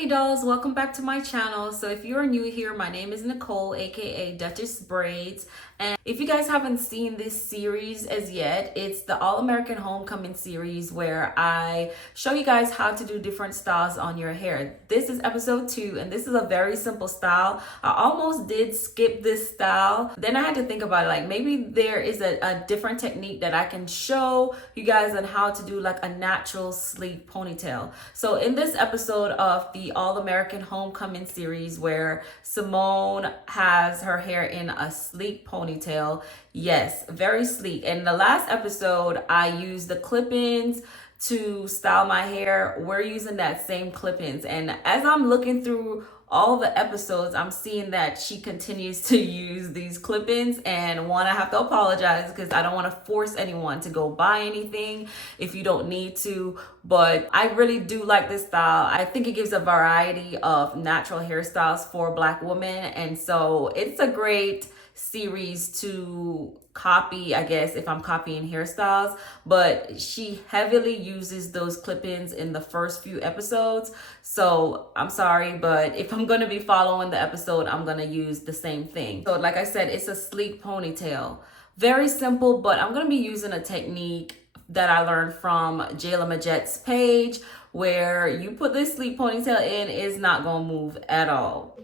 Hey dolls, welcome back to my channel. So if you're new here, my name is Nicole, aka Duchess Braids. And if you guys haven't seen this series as yet, it's the All-American Homecoming series where I show you guys how to do different styles on your hair. This is episode 2 and this is a very simple style. I almost did skip this style. Then I had to think about it, like maybe there is a different technique that I can show you guys on how to do like a natural sleek ponytail. So in this episode of the All-American Homecoming series where Simone has her hair in a sleek ponytail, yes, very sleek. In the last episode, I used the clip-ins to style my hair. We're using that same clip-ins, and as I'm looking through all the episodes, I'm seeing that she continues to use these clip-ins, and one, I have to apologize because I don't want to force anyone to go buy anything if you don't need to, but I really do like this style. I think it gives a variety of natural hairstyles for Black women, and so it's a great series to copy, I guess, if I'm copying hairstyles. But she heavily uses those clip-ins in the first few episodes, so I'm sorry, but if I'm going to be following the episode, I'm going to use the same thing. So like I said, it's a sleek ponytail, very simple, but I'm going to be using a technique that I learned from Jayla Majette's page, where you put this sleek ponytail in, it's not going to move at all.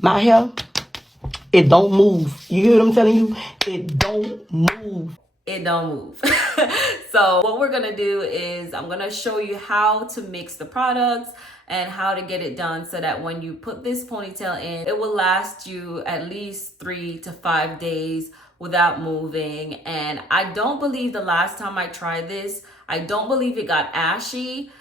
My hair, it don't move. You hear what I'm telling you? It don't move. It don't move. So what we're gonna do is I'm gonna show you how to mix the products and how to get it done so that when you put this ponytail in, it will last you at least 3 to 5 days without moving. And I don't believe the last time I tried this, I don't believe it got ashy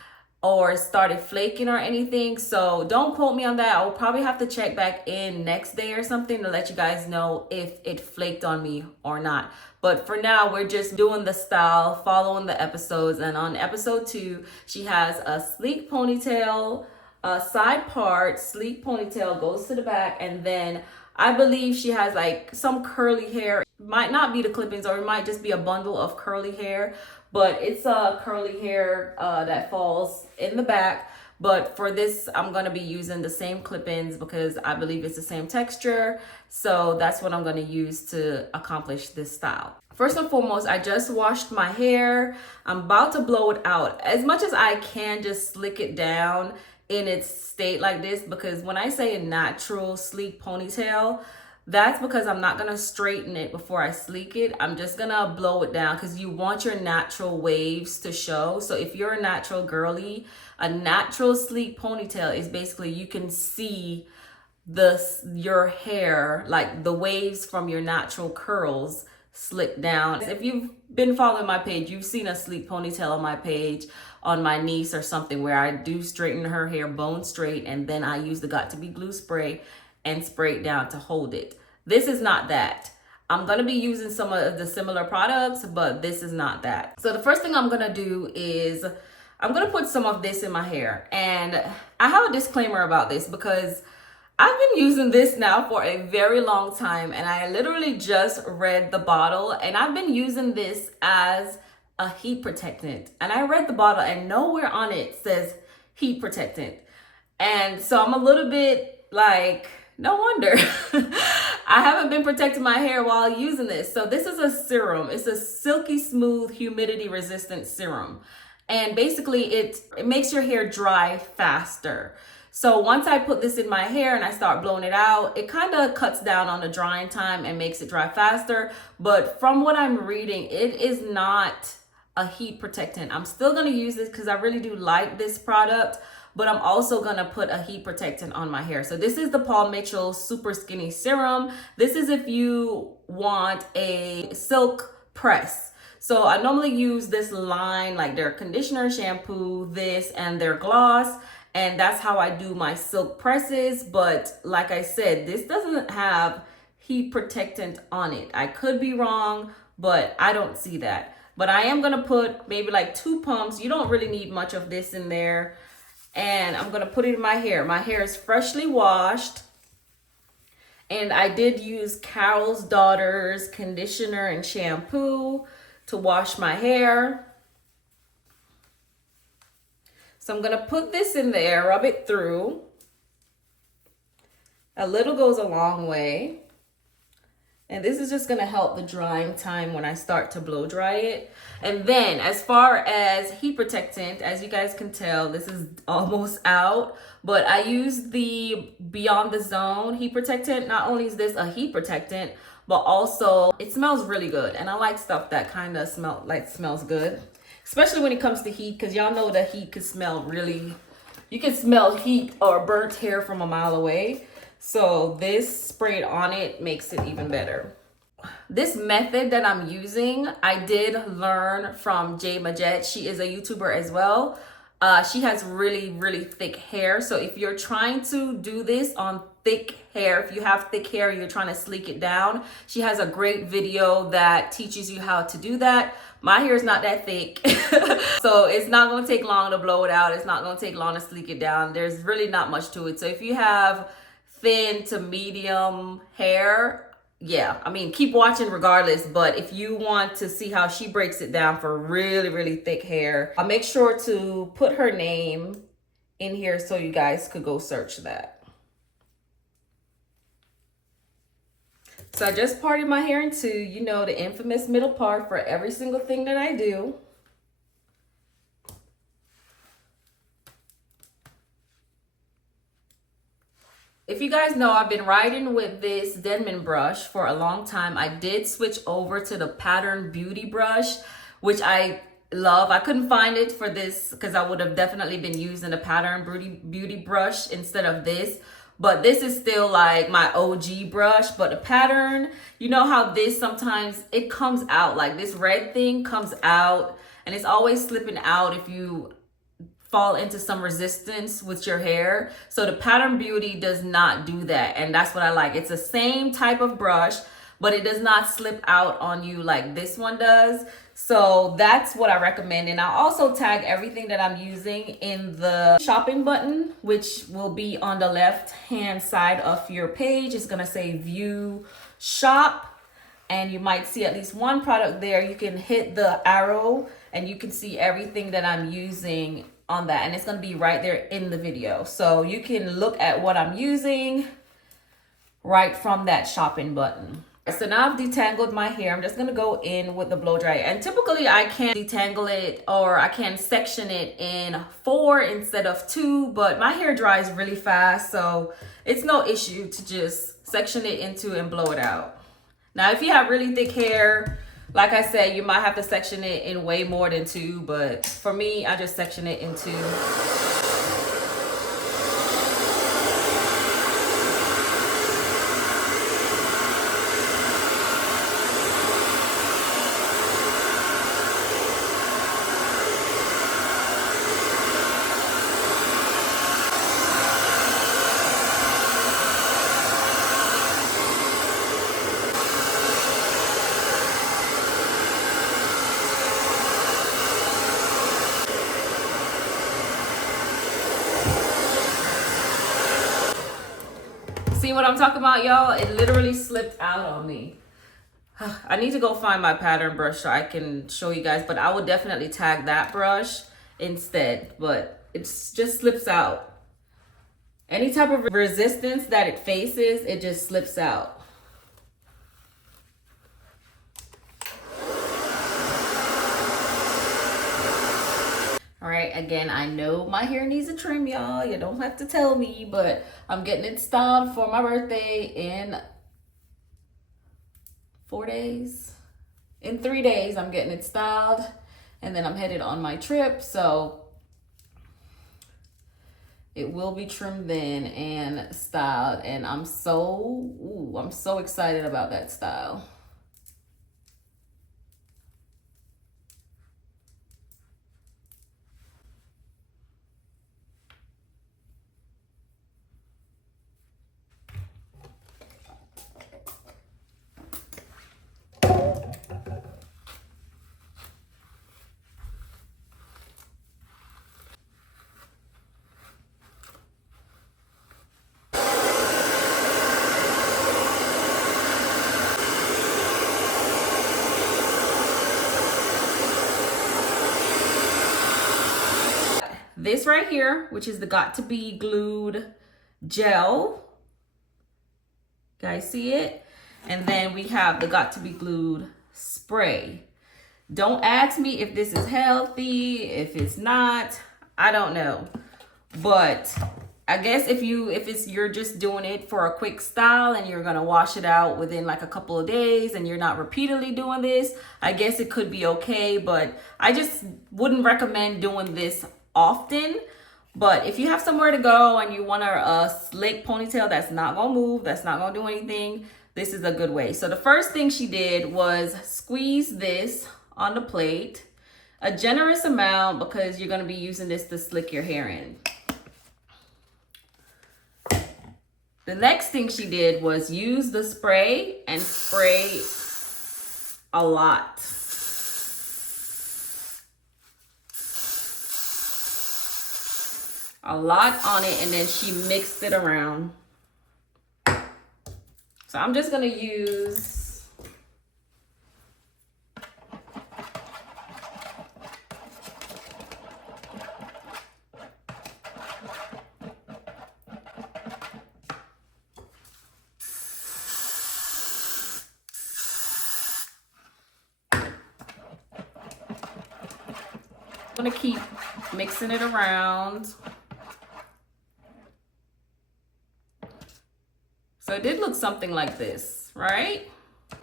or started flaking or anything, so don't quote me on that. I'll probably have to check back in next day or something to let you guys know if it flaked on me or not. But for now, we're just doing the style, following the episodes. And on episode 2, she has a sleek ponytail, a side part, sleek ponytail goes to the back, and then I believe she has like some curly hair. Might not be the clip-ins, or it might just be a bundle of curly hair, but it's a curly hair that falls in the back. But for this, I'm going to be using the same clip-ins because I believe it's the same texture. So that's what I'm going to use to accomplish this style. First and foremost, I just washed my hair. I'm about to blow it out. As much as I can, just slick it down in its state like this, because when I say a natural sleek ponytail, that's because I'm not gonna straighten it before I sleek it. I'm just gonna blow it down because you want your natural waves to show. So if you're a natural girly, a natural sleek ponytail is basically you can see your hair, like the waves from your natural curls slick down. If you've been following my page, you've seen a sleek ponytail on my page on my niece or something where I do straighten her hair bone straight, and then I use the Got2b glue spray and spray it down to hold it. This is not that. I'm gonna be using some of the similar products, but this is not that. So the first thing I'm gonna do is I'm gonna put some of this in my hair. And I have a disclaimer about this because I've been using this now for a very long time, and I literally just read the bottle, and I've been using this as a heat protectant. And I read the bottle and nowhere on it says heat protectant. And so I'm a little bit like, no wonder. I haven't been protecting my hair while using this. So this is a serum. It's a silky smooth humidity resistant serum. And basically it makes your hair dry faster. So once I put this in my hair and I start blowing it out, it kind of cuts down on the drying time and makes it dry faster. But from what I'm reading, it is not a heat protectant. I'm still going to use this because I really do like this product, but I'm also going to put a heat protectant on my hair. So this is the Paul Mitchell Super Skinny Serum. This is if you want a silk press. So I normally use this line, like their conditioner, shampoo, this, and their gloss. And that's how I do my silk presses. But like I said, this doesn't have heat protectant on it. I could be wrong, but I don't see that. But I am going to put maybe like 2 pumps. You don't really need much of this in there. And I'm going to put it in my hair. My hair is freshly washed. And I did use Carol's Daughter's conditioner and shampoo to wash my hair. So I'm going to put this in there, rub it through. A little goes a long way. And this is just gonna help the drying time when I start to blow dry it. And then as far as heat protectant, as you guys can tell, this is almost out, but I use the Beyond the Zone heat protectant. Not only is this a heat protectant, but also it smells really good. And I like stuff that kind of smells good, especially when it comes to heat, because y'all know that heat can smell really, you can smell heat or burnt hair from a mile away. So this sprayed on it makes it even better. This method that I'm using, I did learn from Jay Majet. She is a YouTuber as well. She has really, really thick hair. So if you're trying to do this on thick hair, if you have thick hair, you're trying to sleek it down, she has a great video that teaches you how to do that. My hair is not that thick, so it's not going to take long to blow it out. It's not going to take long to sleek it down. There's really not much to it. So if you have thin to medium hair, yeah, I mean, keep watching regardless. But if you want to see how she breaks it down for really, really thick hair, I'll make sure to put her name in here so you guys could go search that. So I just parted my hair in two, you know, the infamous middle part for every single thing that I do. If you guys know, I've been riding with this Denman brush for a long time. I did switch over to the Pattern Beauty brush, which I love. I couldn't find it for this because I would have definitely been using the Pattern Beauty brush instead of this. But this is still like my OG brush. But the Pattern, you know how this sometimes it comes out, like this red thing comes out and it's always slipping out if you fall into some resistance with your hair. So the Pattern Beauty does not do that, and that's what I like. It's the same type of brush, but it does not slip out on you like this one does. So that's what I recommend. And I'll also tag everything that I'm using in the shopping button, which will be on the left hand side of your page. It's gonna say view shop, and you might see at least one product there. You can hit the arrow and you can see everything that I'm using on that, and it's going to be right there in the video, so you can look at what I'm using right from that shopping button. So now I've detangled my hair. I'm just going to go in with the blow dryer, and typically I can detangle it or I can section it in 4 instead of 2, but my hair dries really fast, so it's no issue to just section it into and blow it out. Now if you have really thick hair, like I said, you might have to section it in way more than 2, but for me, I just section it in 2. See what I'm talking about, y'all? It literally slipped out on me. I need to go find my pattern brush so I can show you guys, but I would definitely tag that brush instead, but it just slips out. Any type of resistance that it faces, it just slips out. All right, again, I know my hair needs a trim, y'all. You don't have to tell me, but I'm getting it styled for my birthday in 4 days. In 3 days, I'm getting it styled, and then I'm headed on my trip, so it will be trimmed in and styled, and I'm so excited about that style. This right here, which is the Got to Be Glued gel, guys see it? And then we have the Got to Be Glued spray. Don't ask me if this is healthy, if it's not, I don't know. But I guess if you're just doing it for a quick style and you're gonna wash it out within like a couple of days and you're not repeatedly doing this, I guess it could be okay, but I just wouldn't recommend doing this often. But if you have somewhere to go and you want a slick ponytail that's not gonna move, that's not gonna do anything, this is a good way. So the first thing she did was squeeze this on the plate, a generous amount because you're gonna be using this to slick your hair in. The next thing she did was use the spray and spray a lot. A lot on it, and then she mixed it around. So I'm just gonna use I'm gonna keep mixing it around. So it did look something like this, right?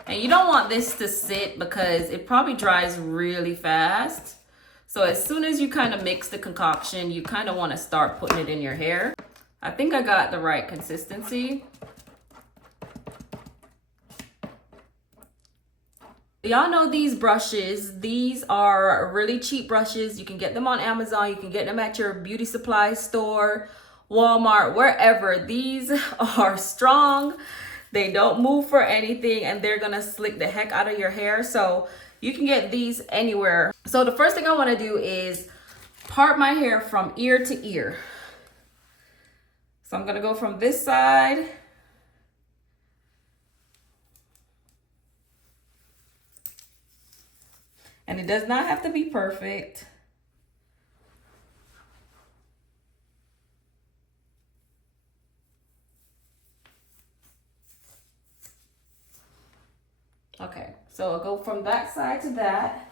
And you don't want this to sit because it probably dries really fast. So as soon as you kind of mix the concoction, you kind of want to start putting it in your hair. I think I got the right consistency. Y'all know these brushes. These are really cheap brushes. You can get them on Amazon. You can get them at your beauty supply store, Walmart, wherever. These are strong. They don't move for anything, and they're gonna slick the heck out of your hair. So you can get these anywhere. So the first thing I want to do is part my hair from ear to ear. So I'm gonna go from this side. And it does not have to be perfect. Okay, so I'll go from that side to that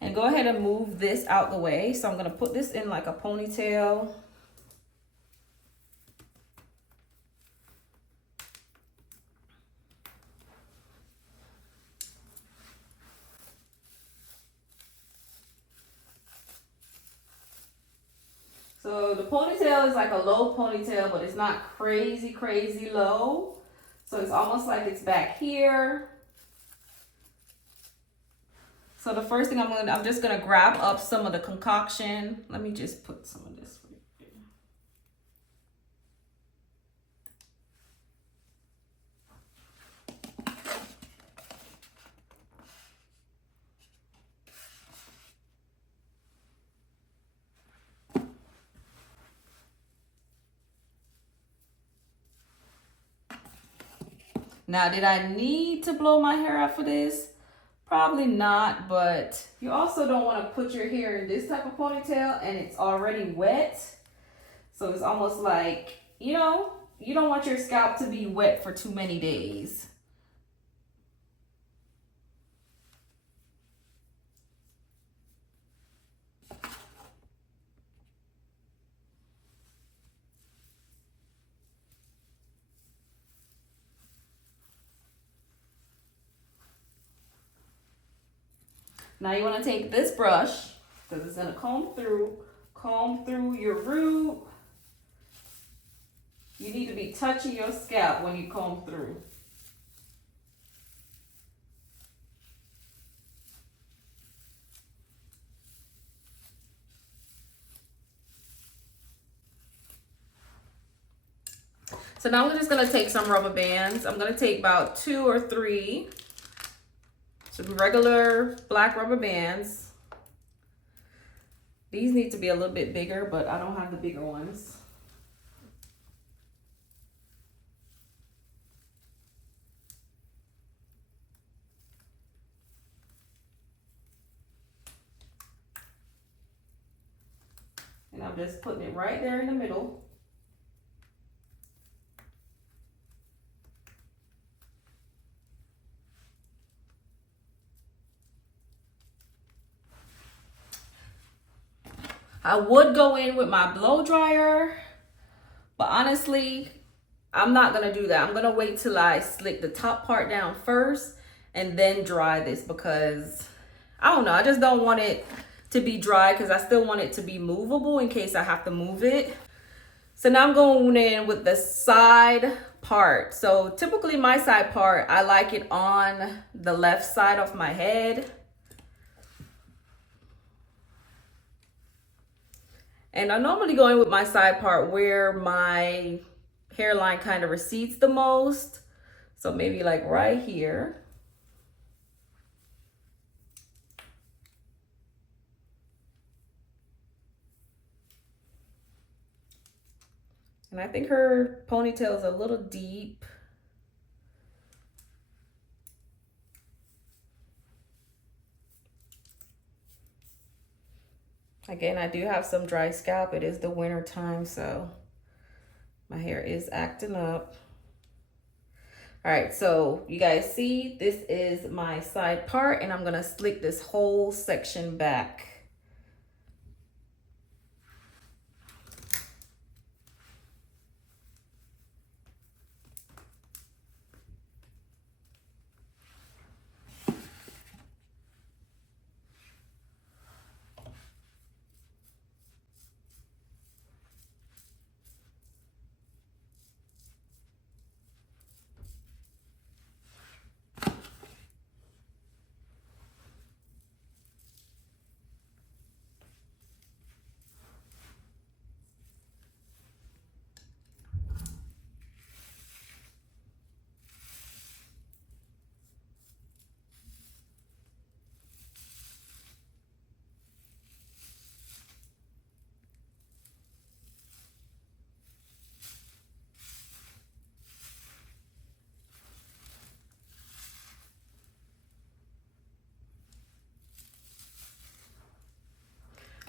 and go ahead and move this out the way. So I'm gonna put this in like a ponytail. So the ponytail is like a low ponytail, but it's not crazy, crazy low. So it's almost like it's back here. So the first thing I'm just gonna grab up some of the concoction. Let me just put some of this right here. Now, did I need to blow my hair out for this? Probably not, but you also don't want to put your hair in this type of ponytail and it's already wet. So it's almost like, you know, you don't want your scalp to be wet for too many days. Now you want to take this brush, because it's going to comb through your root. You need to be touching your scalp when you comb through. So now we're just going to take some rubber bands. I'm going to take about 2 or 3. Some regular black rubber bands. These need to be a little bit bigger, but I don't have the bigger ones. And I'm just putting it right there in the middle. I would go in with my blow dryer, but honestly, I'm not gonna do that. I'm gonna wait till I slick the top part down first and then dry this, because I don't know, I just don't want it to be dry because I still want it to be movable in case I have to move it. So now I'm going in with the side part. So typically my side part, I like it on the left side of my head. And I normally go in with my side part where my hairline kind of recedes the most. So maybe like right here. And I think her ponytail is a little deep. Again, I do have some dry scalp. It is the winter time, so my hair is acting up. All right, so you guys see, this is my side part, and I'm gonna slick this whole section back.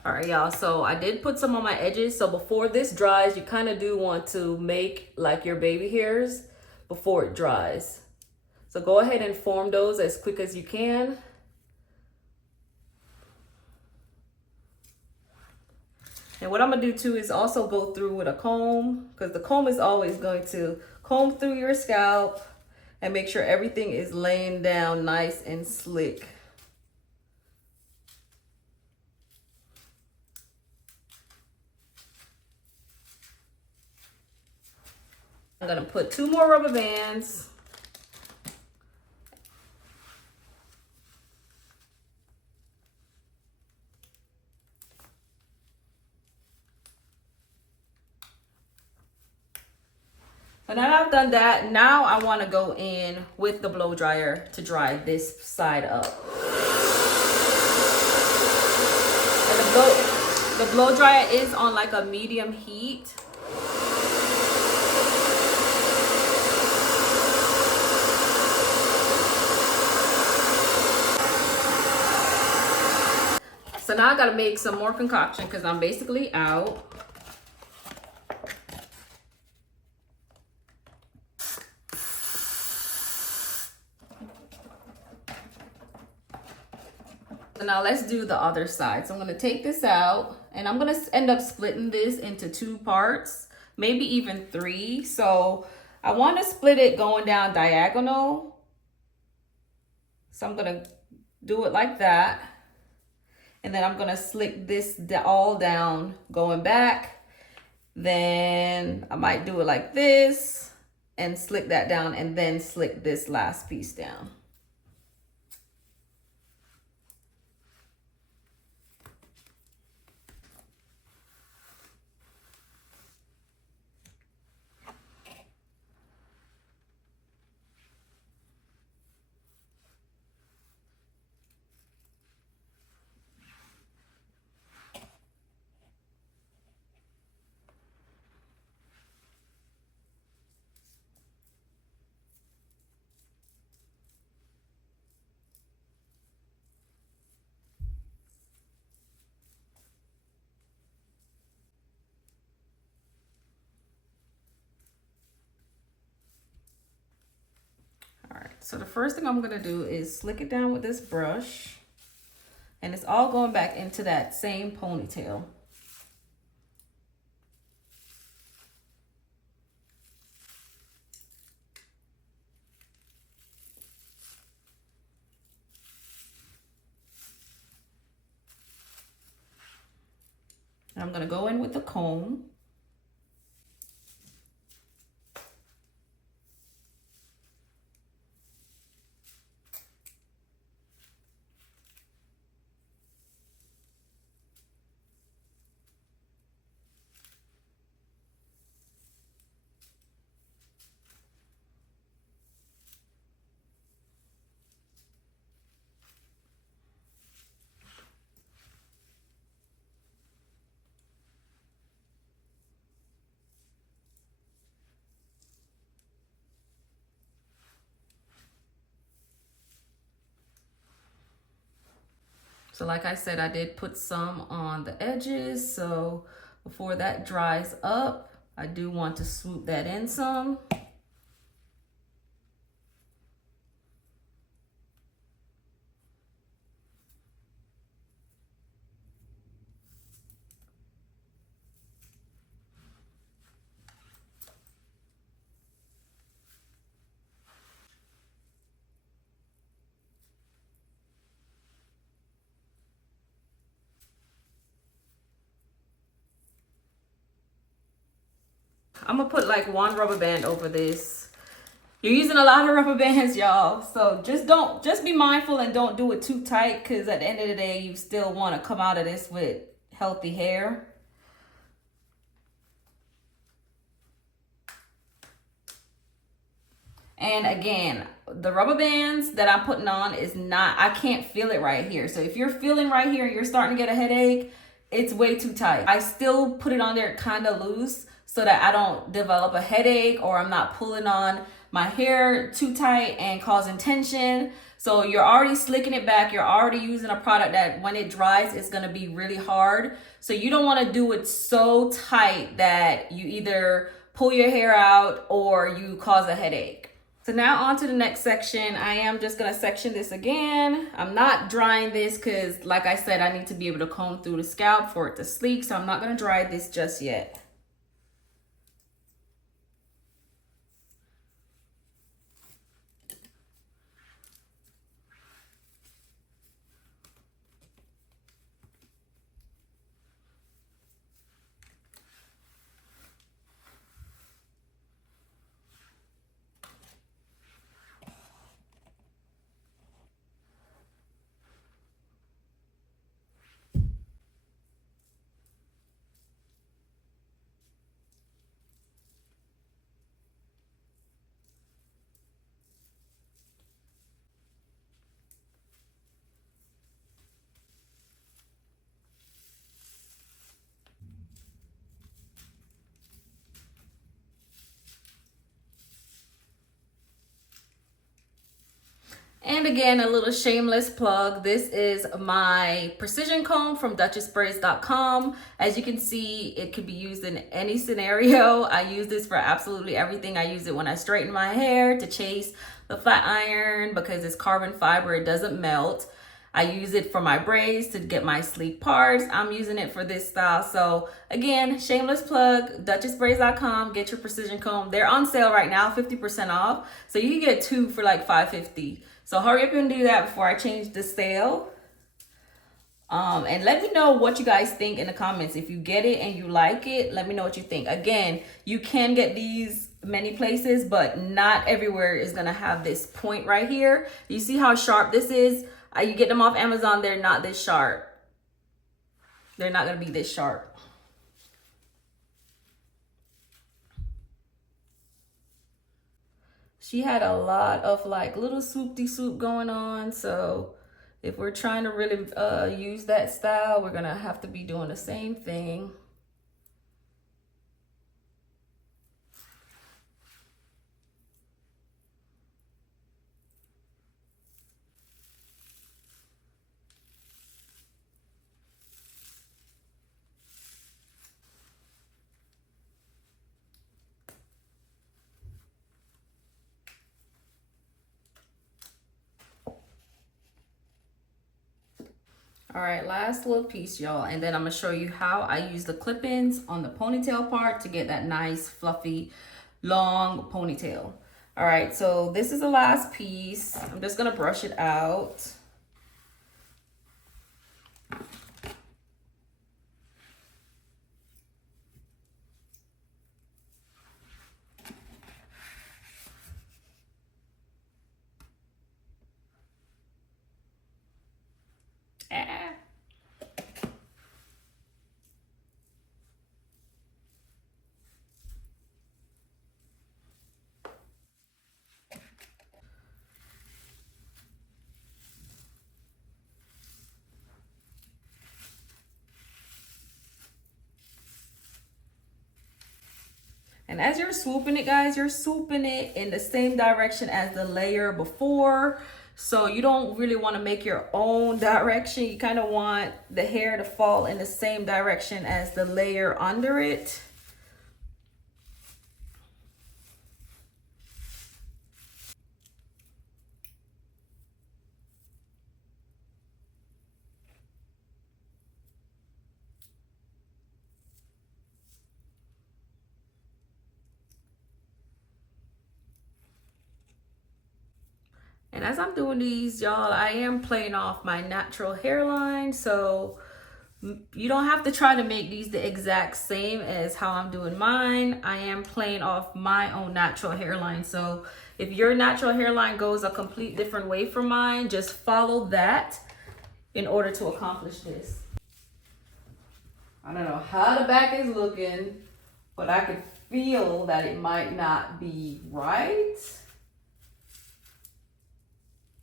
All right, y'all, so I did put some on my edges. So before this dries, you kind of do want to make like your baby hairs before it dries. So go ahead and form those as quick as you can. And what I'm gonna do too is also go through with a comb, because the comb is always going to comb through your scalp and make sure everything is laying down nice and slick. I'm gonna put 2 more rubber bands. So now I've done that, now I want to go in with the blow dryer to dry this side up. And the blow dryer is on like a medium heat. So now I gotta make some more concoction because I'm basically out. So now let's do the other side. So I'm gonna take this out and I'm gonna end up splitting this into 2 parts, maybe even 3. So I wanna split it going down diagonal. So I'm gonna do it like that. And then I'm gonna slick this all down going back. Then I might do it like this and slick that down and then slick this last piece down. All right, so the first thing I'm gonna do is slick it down with this brush, and it's all going back into that same ponytail. I'm gonna go in with the comb. So like I said, I did put some on the edges. So before that dries up, I do want to swoop that in some. I'm gonna put like one rubber band over this. You're using a lot of rubber bands, y'all. So just be mindful and don't do it too tight, because at the end of the day, you still want to come out of this with healthy hair. And again, the rubber bands that I'm putting on is not, I can't feel it right here. So if you're feeling right here and you're starting to get a headache, it's way too tight. I still put it on there kind of loose so that I don't develop a headache, or I'm not pulling on my hair too tight and causing tension. So you're already slicking it back. You're already using a product that when it dries, it's gonna be really hard. So you don't wanna do it so tight that you either pull your hair out or you cause a headache. So now on to the next section. I am just gonna section this again. I'm not drying this because like I said, I need to be able to comb through the scalp for it to sleek. So I'm not gonna dry this just yet. And again, a little shameless plug. This is my precision comb from duchessbraids.com. As you can see, it could be used in any scenario. I use this for absolutely everything. I use it when I straighten my hair, to chase the flat iron because it's carbon fiber, it doesn't melt. I use it for my braids to get my sleek parts. I'm using it for this style. So again, shameless plug, duchessbraids.com, get your precision comb. They're on sale right now, 50% off. So you can get two for like $5.50. So hurry up and do that before I change the sale. And let me know what you guys think in the comments. If you get it and you like it, let me know what you think. Again, you can get these many places, but not everywhere is gonna have this point right here. You see how sharp this is? You get them off Amazon, they're not this sharp. They're not gonna be this sharp. She had a lot of like little swoop-de-swoop going on. So if we're trying to really use that style, we're gonna have to be doing the same thing. All right, last little piece, y'all, and then I'm gonna show you how I use the clip-ins on the ponytail part to get that nice, fluffy, long ponytail. All right, so this is the last piece. I'm just gonna brush it out. And as you're swooping it, guys, you're swooping it in the same direction as the layer before. So you don't really want to make your own direction. You kind of want the hair to fall in the same direction as the layer under it. And as I'm doing these, y'all, I am playing off my natural hairline. So you don't have to try to make these the exact same as how I'm doing mine. I am playing off my own natural hairline. So if your natural hairline goes a complete different way from mine, just follow that in order to accomplish this. I don't know how the back is looking, but I could feel that it might not be right.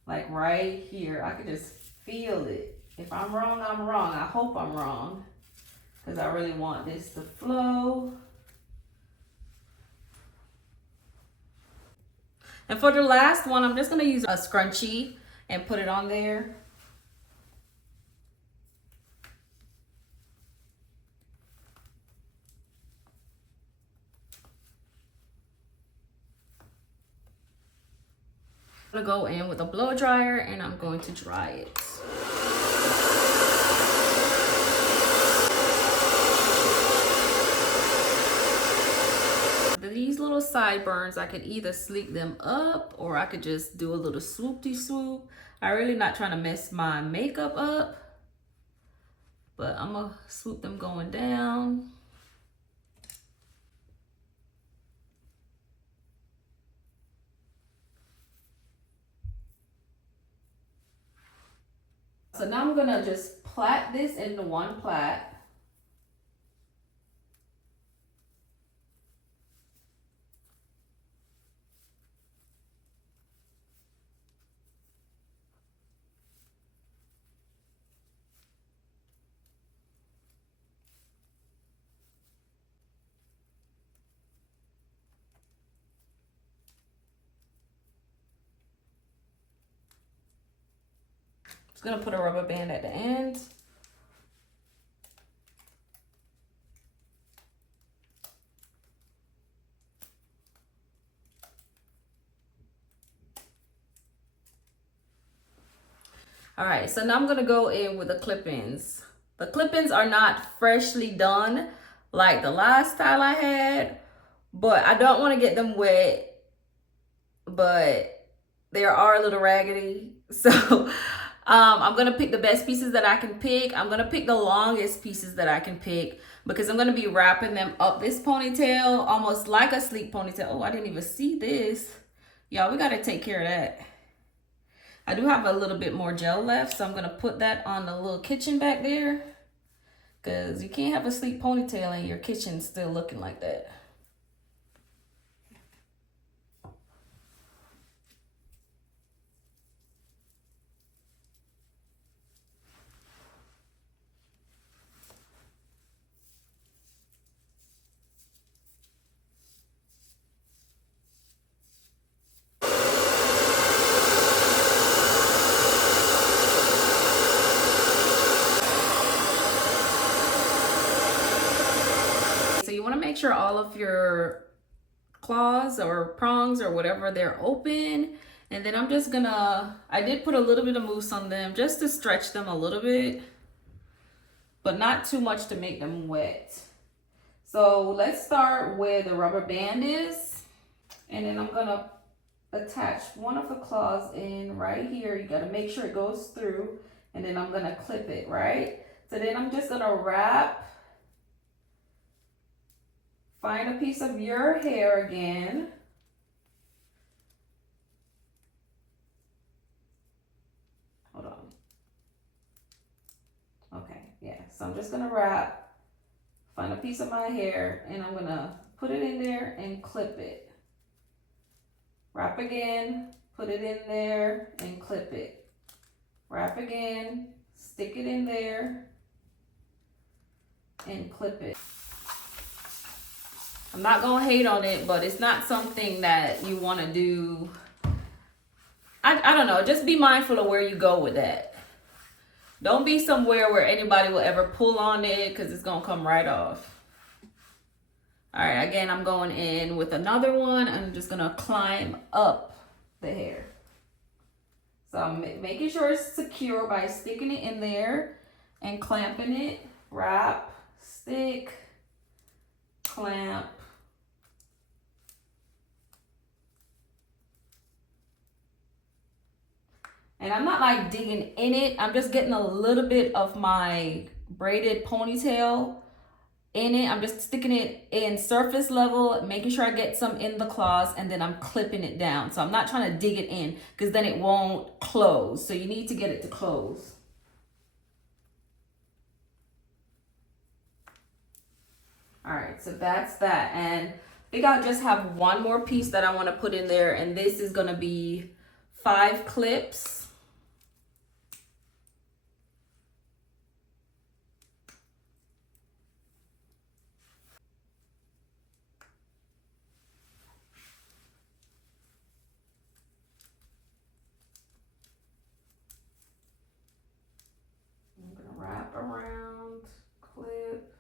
Like right here, I could just feel it. If I'm wrong, I'm wrong. I hope I'm wrong, because I really want this to flow. And for the last one, I'm just gonna use a scrunchie and put it on there. I'm gonna go in with a blow dryer and I'm going to dry it. These little sideburns, I could either sleek them up or I could just do a little swoopty swoop. I'm really not trying to mess my makeup up, but I'm gonna swoop them going down. So now I'm gonna just plait this into one plait. Just gonna put a rubber band at the end. All right, so now I'm gonna go in with the clip-ins. The clip-ins are not freshly done like the last style I had, but I don't wanna get them wet, but they are a little raggedy. So I'm gonna pick the best pieces that I can pick. I'm gonna pick the longest pieces that I can pick because I'm gonna be wrapping them up this ponytail, almost like a sleek ponytail. Oh, I didn't even see this. Y'all, we gotta take care of that. I do have a little bit more gel left, so I'm gonna put that on the little kitchen back there, because you can't have a sleek ponytail and your kitchen still looking like that. So you want to make sure all of your claws or prongs or whatever, they're open. And then I'm just gonna, I did put a little bit of mousse on them just to stretch them a little bit, but not too much to make them wet. So let's start where the rubber band is. And then I'm gonna attach one of the claws in right here. You gotta make sure it goes through. And then I'm gonna clip it, right? So then I'm just gonna wrap. Find a piece of your hair again. Hold on. Okay, yeah. So I'm just gonna wrap, find a piece of my hair, and I'm gonna put it in there and clip it. Wrap again, put it in there and clip it. Wrap again, stick it in there and clip it. I'm not gonna hate on it, but it's not something that you want to do. I don't know. Just be mindful of where you go with that. Don't be somewhere where anybody will ever pull on it, because it's gonna come right off. All right, again, I'm going in with another one. I'm just gonna climb up the hair. So I'm making sure it's secure by sticking it in there and clamping it. Wrap, stick, clamp. And I'm not like digging in it. I'm just getting a little bit of my braided ponytail in it. I'm just sticking it in surface level, making sure I get some in the claws, and then I'm clipping it down. So I'm not trying to dig it in, because then it won't close. So you need to get it to close. All right, so that's that. And I think I'll just have one more piece that I want to put in there, and this is gonna be 5 clips. Wrap around, clip,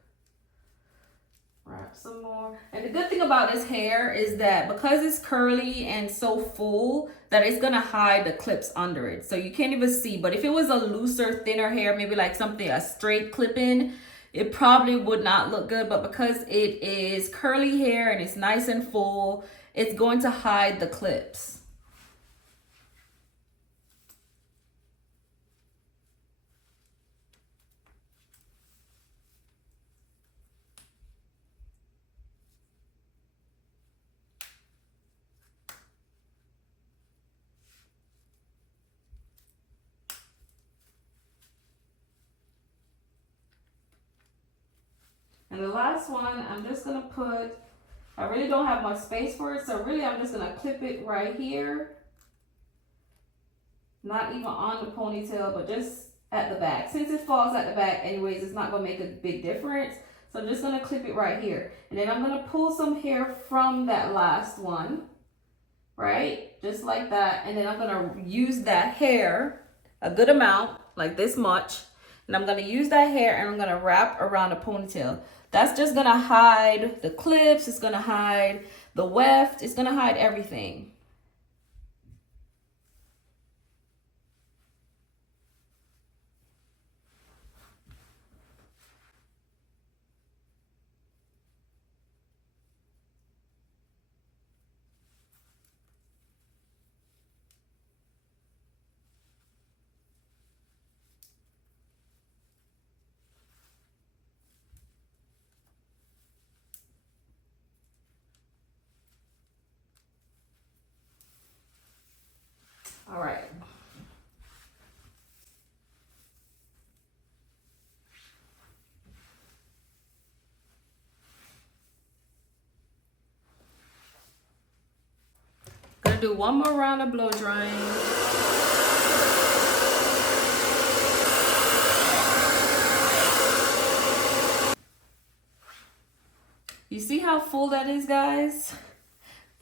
wrap some more. And the good thing about this hair is that because it's curly and so full, that it's gonna hide the clips under it, so you can't even see. But if it was a looser, thinner hair, maybe like something, a straight clip-in, it probably would not look good. But because it is curly hair and it's nice and full, it's going to hide the clips. And the last one, I'm just gonna put, I really don't have much space for it, so really I'm just gonna clip it right here. Not even on the ponytail, but just at the back. Since it falls at the back anyways, it's not gonna make a big difference. So I'm just gonna clip it right here. And then I'm gonna pull some hair from that last one, right? Just like that. And then I'm gonna use that hair, a good amount, like this much. And I'm gonna use that hair and I'm gonna wrap around the ponytail. That's just gonna hide the clips, it's gonna hide the weft, it's gonna hide everything. All right. Gonna do one more round of blow drying. You see how full that is, guys?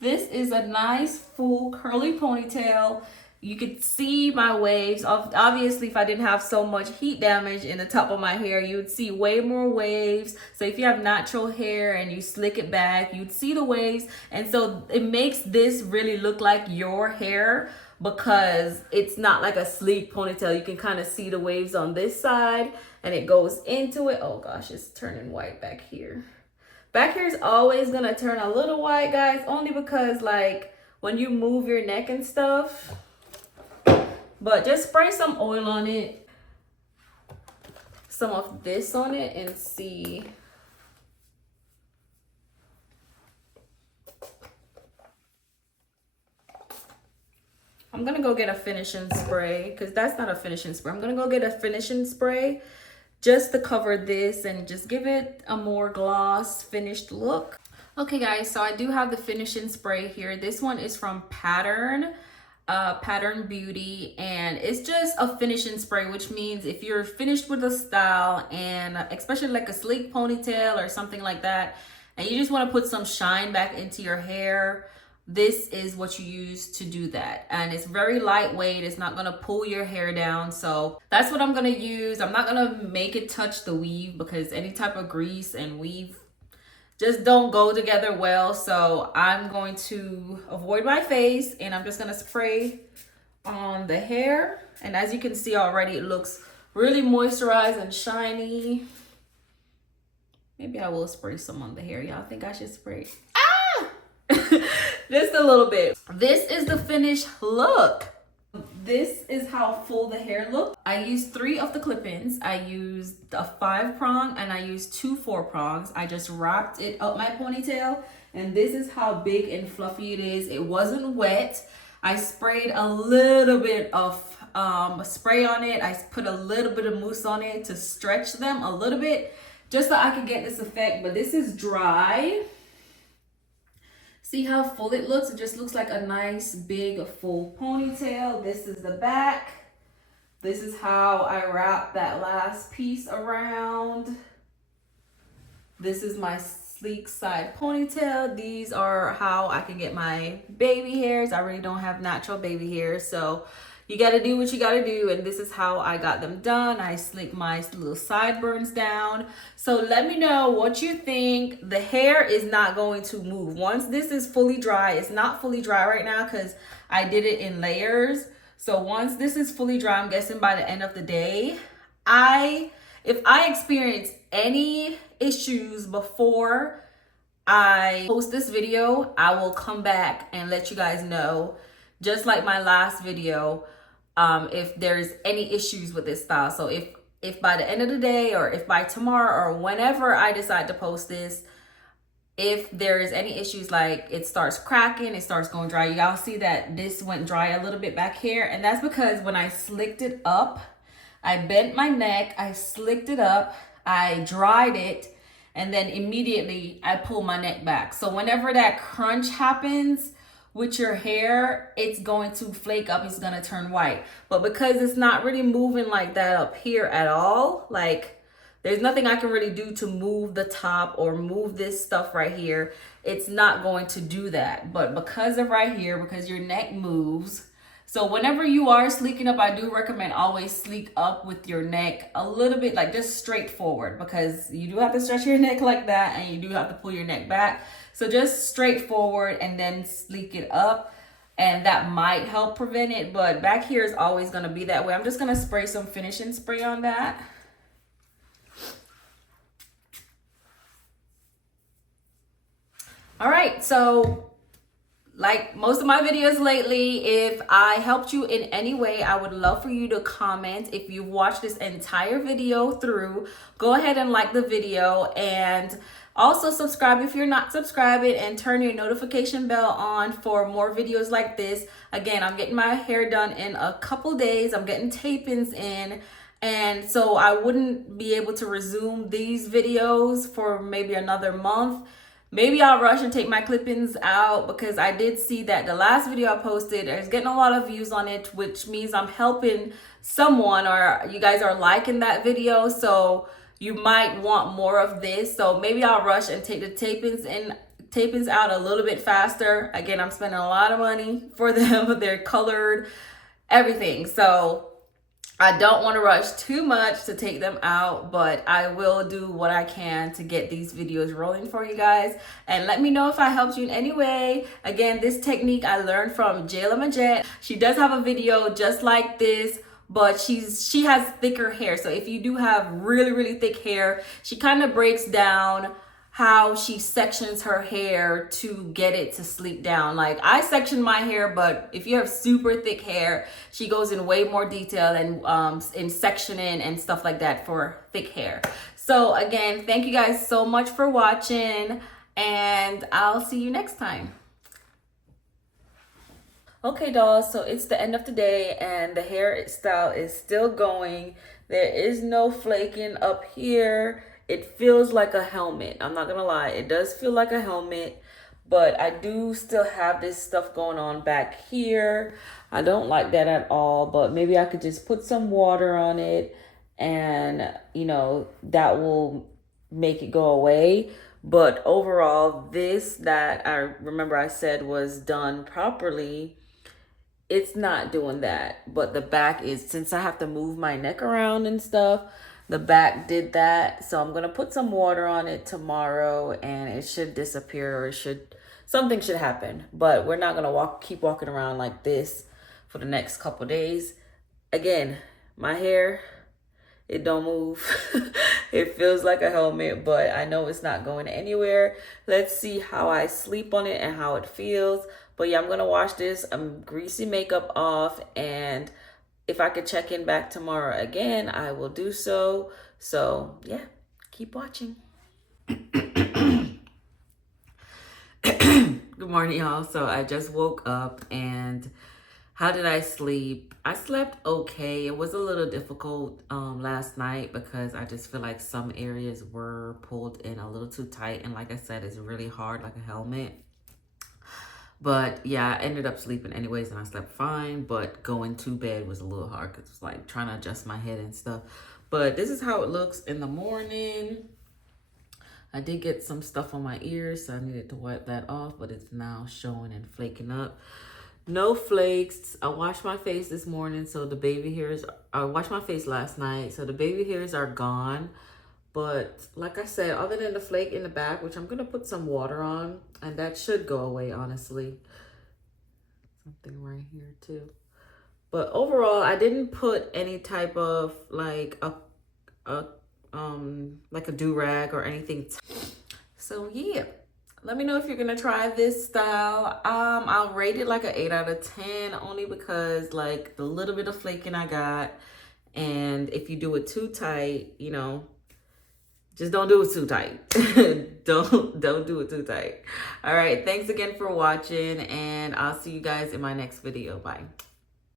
This is a nice full curly ponytail. You could see my waves. Obviously, if I didn't have so much heat damage in the top of my hair, you would see way more waves. So if you have natural hair and you slick it back, you'd see the waves. And so it makes this really look like your hair, because it's not like a sleek ponytail. You can kind of see the waves on this side and it goes into it. Oh gosh, it's turning white back here. Back here is always gonna turn a little white, guys, only because like when you move your neck and stuff. But just spray some oil on it, some of this on it, and see. I'm gonna go get a finishing spray, because that's not a finishing spray. I'm gonna go get a finishing spray just to cover this and just give it a more gloss finished look. Okay guys, so I do have the finishing spray here. This one is from Pattern Beauty, and it's just a finishing spray, which means if you're finished with a style, and especially like a sleek ponytail or something like that, and you just want to put some shine back into your hair, this is what you use to do that. And it's very lightweight. It's not going to pull your hair down. So that's what I'm going to use. I'm not going to make it touch the weave because any type of grease and weave just don't go together well. So I'm going to avoid my face, and I'm just going to spray on the hair. And as you can see already, it looks really moisturized and shiny. Maybe I will spray some on the hair. Y'all think I should spray? Just a little bit. This is the finished look. This is how full the hair looks. I used 3 of the clip-ins. I used a 5-prong and I used 2 4-prongs. I just wrapped it up my ponytail, and this is how big and fluffy it is. It wasn't wet. I sprayed a little bit of spray on it. I put a little bit of mousse on it to stretch them a little bit just so I could get this effect, but this is dry. See how full it looks? It just looks like a nice big full ponytail. This is the back. This is how I wrap that last piece around. This is my sleek side ponytail. These are how I can get my baby hairs. I really don't have natural baby hairs, so you got to do what you got to do. And this is how I got them done. I slick my little sideburns down. So let me know what you think. The hair is not going to move. Once this is fully dry, it's not fully dry right now because I did it in layers. So once this is fully dry, I'm guessing by the end of the day, if I experience any issues before I post this video, I will come back and let you guys know, just like my last video, if there's any issues with this style. So if by the end of the day, or if by tomorrow, or whenever I decide to post this, if there is any issues, like it starts cracking, it starts going dry, y'all see that this went dry a little bit back here, and that's because when I slicked it up, I bent my neck, I slicked it up, I dried it, and then immediately I pull my neck back. So whenever that crunch happens with your hair, it's going to flake up, it's gonna turn white. But because it's not really moving like that up here at all, like there's nothing I can really do to move the top or move this stuff right here, it's not going to do that. But because of right here, because your neck moves, so whenever you are sleeking up, I do recommend always sleek up with your neck a little bit, like just straight forward, because you do have to stretch your neck like that, and you do have to pull your neck back. So just straight forward and then sleek it up, and that might help prevent it. But back here is always going to be that way. I'm just going to spray some finishing spray on that. All right, so like most of my videos lately, if I helped you in any way, I would love for you to comment. If you've watched this entire video through, go ahead and like the video, and also subscribe if you're not subscribed, and turn your notification bell on for more videos like this. Again, I'm getting my hair done in a couple days. I'm getting tape-ins in, and so I wouldn't be able to resume these videos for maybe another month. Maybe I'll rush and take my clip-ins out, because I did see that the last video I posted is getting a lot of views on it, which means I'm helping someone, or you guys are liking that video. So you might want more of this. So maybe I'll rush and take the tape-ins out a little bit faster. Again, I'm spending a lot of money for them. They're colored, everything. So I don't want to rush too much to take them out, but I will do what I can to get these videos rolling for you guys. And let me know if I helped you in any way. Again, this technique I learned from Jayla Majette. She does have a video just like this, but she has thicker hair. So if you do have really thick hair, she kind of breaks down how she sections her hair to get it to sleek down. Like I section my hair, but if you have super thick hair, she goes in way more detail and in sectioning and stuff like that for thick hair. So again, thank you guys so much for watching, and I'll see you next time. Okay, dolls, so it's the end of the day and the hairstyle is still going. There is no flaking up here. It feels like a helmet. I'm not gonna lie, it does feel like a helmet, but I do still have this stuff going on back here. I don't like that at all, but maybe I could just put some water on it, and you know, that will make it go away. But overall, this that I remember I said was done properly, it's not doing that. But the back is, since I have to move my neck around and stuff, the back did that. So I'm gonna put some water on it tomorrow and it should disappear, or it should, something should happen. But we're not gonna keep walking around like this for the next couple days. Again, my hair, it don't move. It feels like a helmet, but I know it's not going anywhere. Let's see how I sleep on it and how it feels. But yeah, I'm gonna wash this greasy makeup off, and if I could check in back tomorrow again, I will do so. So yeah, keep watching. Good morning, y'all. So I just woke up, and how did I sleep? I slept okay. It was a little difficult last night because I just feel like some areas were pulled in a little too tight. And like I said, it's really hard, like a helmet. But yeah, I ended up sleeping anyways and I slept fine. But going to bed was a little hard because it was like trying to adjust my head and stuff. But this is how it looks in the morning. I did get some stuff on my ears, so I needed to wipe that off, but it's now showing and flaking up. No flakes. I washed my face this morning, so the baby hairs, I washed my face last night, so the baby hairs are gone. But like I said, other than the flake in the back, which I'm going to put some water on, and that should go away, honestly. Something right here too. But overall, I didn't put any type of like a do-rag or anything. So yeah, let me know if you're gonna try this style. I'll rate it like an 8 out of 10, only because like the little bit of flaking I got, and if you do it too tight, you know, just don't do it too tight. don't do it too tight. All right, thanks again for watching, and I'll see you guys in my next video. Bye.